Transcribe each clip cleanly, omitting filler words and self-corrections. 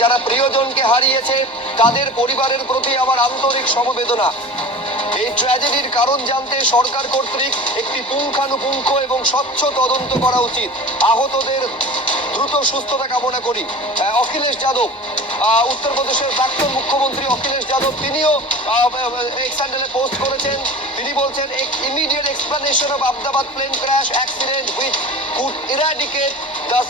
যারা প্রিয়জনকে হারিয়েছে তাদের পরিবারের প্রতি আমার আন্তরিক সমবেদনা। এই ট্র্যাজেডির কারণ জানতে সরকার কর্তৃক একটি পুঙ্খানুপুঙ্খ এবং স্বচ্ছ তদন্ত করা উচিত। আহতদের দ্রুত সুস্থতা কামনা করি। অখিলেশ যাদব, উত্তরপ্রদেশের প্রাক্তন মুখ্যমন্ত্রী অখিলেশ যাদব, তিনিও এক্স হ্যান্ডেলে পোস্ট করেছেন। তিনি বলছেন immediate explanation of Ahmedabad plane crash accident which could eradicate the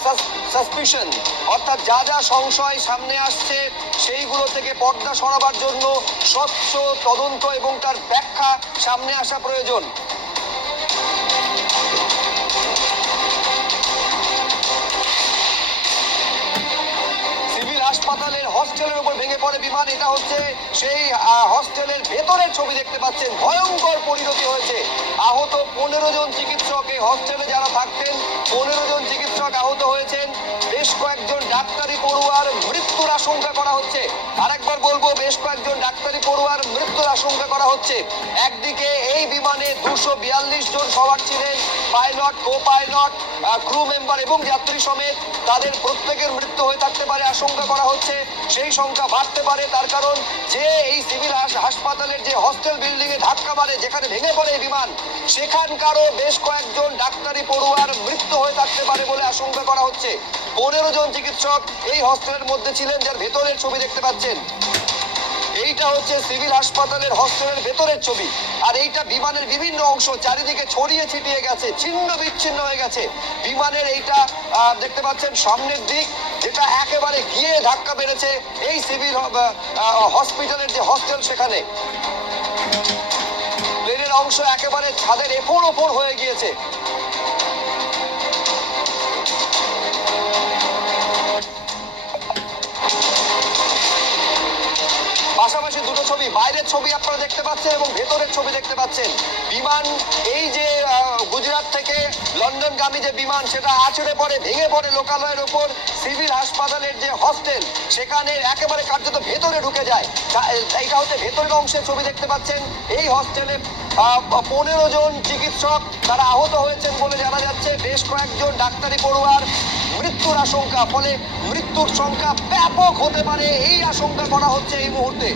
suspicion, অর্থাৎ যা যা সংশয় সামনে আসছে সেইগুলো থেকে পর্দা সরাবার জন্য স্বচ্ছ তদন্ত এবং তার ব্যাখ্যা সামনে আসা প্রয়োজন। হাসপাতালের হস্টেলের উপর ভেঙে পড়ে বিমান। এটা হচ্ছে সেই হস্টেলের ভেতরের ছবি দেখতে পাচ্ছেন। ভয়ঙ্কর পরিণতি হয়েছে। আহত 15 জন চিকিৎসক, এই হস্টেলে যারা থাকতেন 15 জন চিকিৎসক আহত হয়েছেন। বেশ কয়েকজন ডাক্তারি পড়ুয়ার মৃত্যুর আশঙ্কা করা হচ্ছে। আরেকবার বলবো, বেশ কয়েকজন ডাক্তারি পড়ুয়ার মৃত্যুর আশঙ্কা করা হচ্ছে। একদিকে এই বিমানে 242 জন সবার ছিলেন, pilot, co pilot, crew member এবং যাত্রী সমেত। তাদের প্রত্যেকের মৃত্যু হয়ে থাকতে পারে আশঙ্কা করা হচ্ছে। সেই সংখ্যা বাড়তে পারে, তার কারণ যে এই সিভিল হাসপাতালের যে হস্টেল বিল্ডিং এ ধাক্কা মারে, যেখানে ভেঙে পড়ে এই বিমান, সেখানকারও বেশ কয়েকজন ডাক্তারি পড়ুয়ার মৃত্যু হয়ে থাকতে পারে বলে আশঙ্কা করা হচ্ছে। 15 জন চিকিৎসক এই হস্টেলের মধ্যে ছিলেন, যার ভেতরের ছবি দেখতে পাচ্ছেন। এইটা হচ্ছে সিভিল হাসপাতালের হস্টেলের ভেতরের ছবি। আর এইটা বিমানের বিভিন্ন অংশ চারিদিকে ছড়িয়ে ছিটিয়ে গেছে, ছিন্ন বিচ্ছিন্ন হয়ে গেছে। বিমানের এইটা দেখতে পাচ্ছেন সামনের দিক, যেটা একেবারে গিয়ে ধাক্কা মেরেছে এই সিভিল হসপিটালের যে হস্টেল, সেখানে প্লেনের অংশ একেবারে ছাদের এফোড় ওপর হয়ে গিয়েছে। পাশাপাশি দুটো ছবি, বাইরের ছবি আপনারা দেখতে পাচ্ছেন এবং ভেতরের ছবি দেখতে পাচ্ছেন। বিমান, এই যে গুজরাট থেকে লন্ডনগামী যে বিমান, সেটা আছড়ে পড়ে, ভেঙে পড়ে লোকালয়ের ওপর। সিভিল হাসপাতালের যে হস্টেল, সেখানে একেবারে কার্যত ভেতরে ঢুকে যায়। এইটা হচ্ছে ভেতরের অংশের ছবি দেখতে পাচ্ছেন। এই হস্টেলে 15 জন চিকিৎসক তারা আহত হয়েছেন বলে জানা যাচ্ছে। বেশ কয়েকজন ডাক্তারি পড়ুয়ার মৃত্যুর আশঙ্কা, ফলে মৃত্যুর সংখ্যা ব্যাপক হতে পারে এই আশঙ্কা করা হচ্ছে এই মুহূর্তে।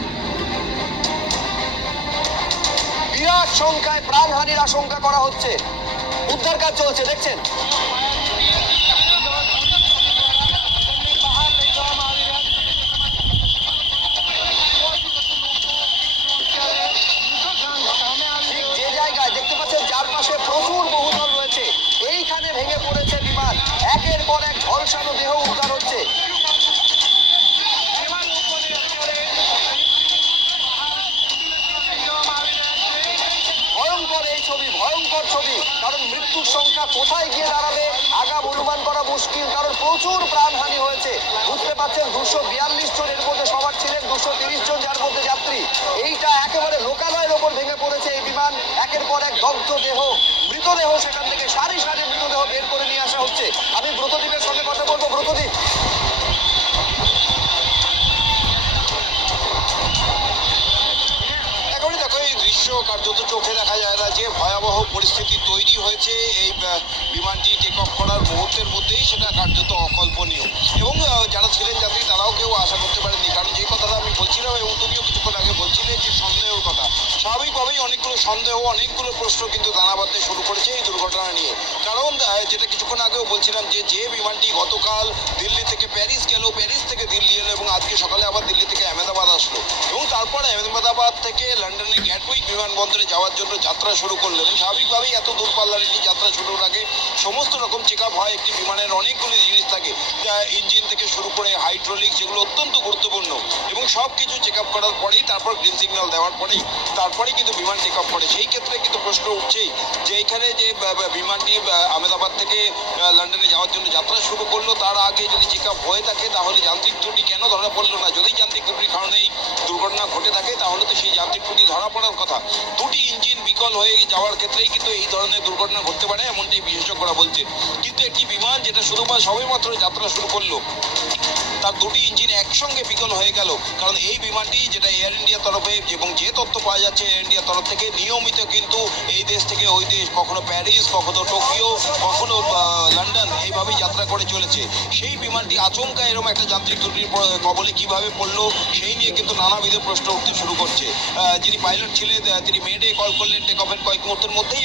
বিরাট সংখ্যায় প্রাণহানির আশঙ্কা করা হচ্ছে। উদ্ধার কাজ চলছে, দেখছেন। যে জায়গায় দেখতে পাচ্ছেন চারপাশে প্রচুর বহুতল রয়েছে, এইখানে ভেঙে পড়েছে বিমান। একের পর এক ঝলসানো দেহ উদ্ধার হচ্ছে। ভয়ঙ্কর এই ছবি, ভয়ঙ্কর ছবি। কারণ মৃত্যুর সংখ্যা কোথায় গিয়ে দাঁড়াবে আগাম অনুমান করা মুশকিল, কারণ প্রচুর প্রাণহানি হয়েছে। বুঝতে পারছেন, 242 জন, এর মধ্যে সবার ছিলেন 230 জন, যার মধ্যে যাত্রী। এইটা একেবারে লোকালয়ের ওপর ভেঙে পড়েছে এই বিমান। একের পর এক দগ্ধ দেহ, মৃতদেহ, সেখান থেকে সারি সারি মৃতদেহ বের করে নিয়ে আসা হচ্ছে। আমি ব্রতদীপের সঙ্গে কথা বলবো। ব্রতদীপ, এখনই দেখো এই দৃশ্য কার্যত চোখে দেখা যায় না, যে ভয়াবহ পরিস্থিতি তৈরি হয়েছে এই বিমানটি টেক অফ করার মুহূর্তের মধ্যেই, সেটা কার্যত অকল্পনীয়। এবং যারা ছিলেন যাত্রী তারাও কেউ আশা করতে পারেনি। কারণ যে কথাটা আমি বলছিলাম এবং তুমিও কিছুক্ষণ আগে বলছিলে, যে সন্দেহের কথা, স্বাভাবিকভাবেই অনেকগুলো সন্দেহ, অনেকগুলো প্রশ্ন কিন্তু দানা বাঁধতে শুরু করেছে এই দুর্ঘটনা নিয়ে। কারণ যেটা কিছুক্ষণ আগেও বলছিলাম, যে বিমানটি গতকাল দিল্লি থেকে প্যারিস গেল, প্যারিস থেকে দিল্লি এলো এবং আজকে সকালে আবার দিল্লি থেকে আহমেদাবাদ আসলো, এবং তারপর আহমেদাবাদ থেকে লন্ডনে গ্যাটউইক বিমানবন্দরে যাওয়ার জন্য যাত্রা শুরু করলেন। স্বাভাবিকভাবেই এত দূরপাল্লার একটি যাত্রা শুরুর আগে সমস্ত রকম চেক আপ হয়। একটি বিমানের অনেকগুলি জিনিস থাকে, ইঞ্জিন থেকে শুরু করে হাইড্রোলিক, যেগুলো অত্যন্ত গুরুত্বপূর্ণ, এবং সব কিছু চেক আপ করার পরেই, তারপর গ্রিন সিগন্যাল দেওয়ার পরেই তারপরেই কিন্তু বিমান টেক অফ করে। সেই ক্ষেত্রে কিন্তু প্রশ্ন উঠছেই যে এখানে যে বিমানটি আহমেদাবাদ থেকে লন্ডনে যাওয়ার জন্য যাত্রা শুরু করলো, তার আগে যদি চেক আপ হয়ে থাকে, তাহলে যান্ত্রিক ত্রুটি কেন ধরা পড়লো না? যদি যান্ত্রিক ত্রুটির কারণেই দুর্ঘটনা ঘটে থাকে, তাহলে তো সেই যান্ত্রিক ত্রুটি ধরা পড়ার কথা। দুটি ইঞ্জিন বিকল হয়ে যাওয়ার ক্ষেত্রেই কিন্তু এই ধরনের দুর্ঘটনা ঘটতে পারে, এমনটাই বিশেষজ্ঞরা বলছেন। কিন্তু একটি বিমান যেটা সবেমাত্র যাত্রা শুরু করলো, তার দুটি ইঞ্জিন একসঙ্গে বিকল হয়ে গেল। কারণ এই বিমানটি যেটা এয়ার ইন্ডিয়ার তরফে এবং যে তথ্য পাওয়া যাচ্ছে এয়ার ইন্ডিয়ার তরফ থেকে নিয়মিত কিন্তু এই দেশ থেকে ওই দেশ, কখনো প্যারিস, কখনো টোকিও, কখনো লন্ডন, এইভাবেই যাত্রা করে চলেছে। সেই বিমানটি আচমকা এরকম একটা যান্ত্রিক ত্রুটির কবলে কিভাবে পড়লো সেই নিয়ে কিন্তু নানাবিধ প্রশ্ন উঠতে শুরু করছে। যিনি পাইলট ছিলেন তিনি মেডে কল করলেন টেক অফের কয়েক মুহূর্তের মধ্যেই।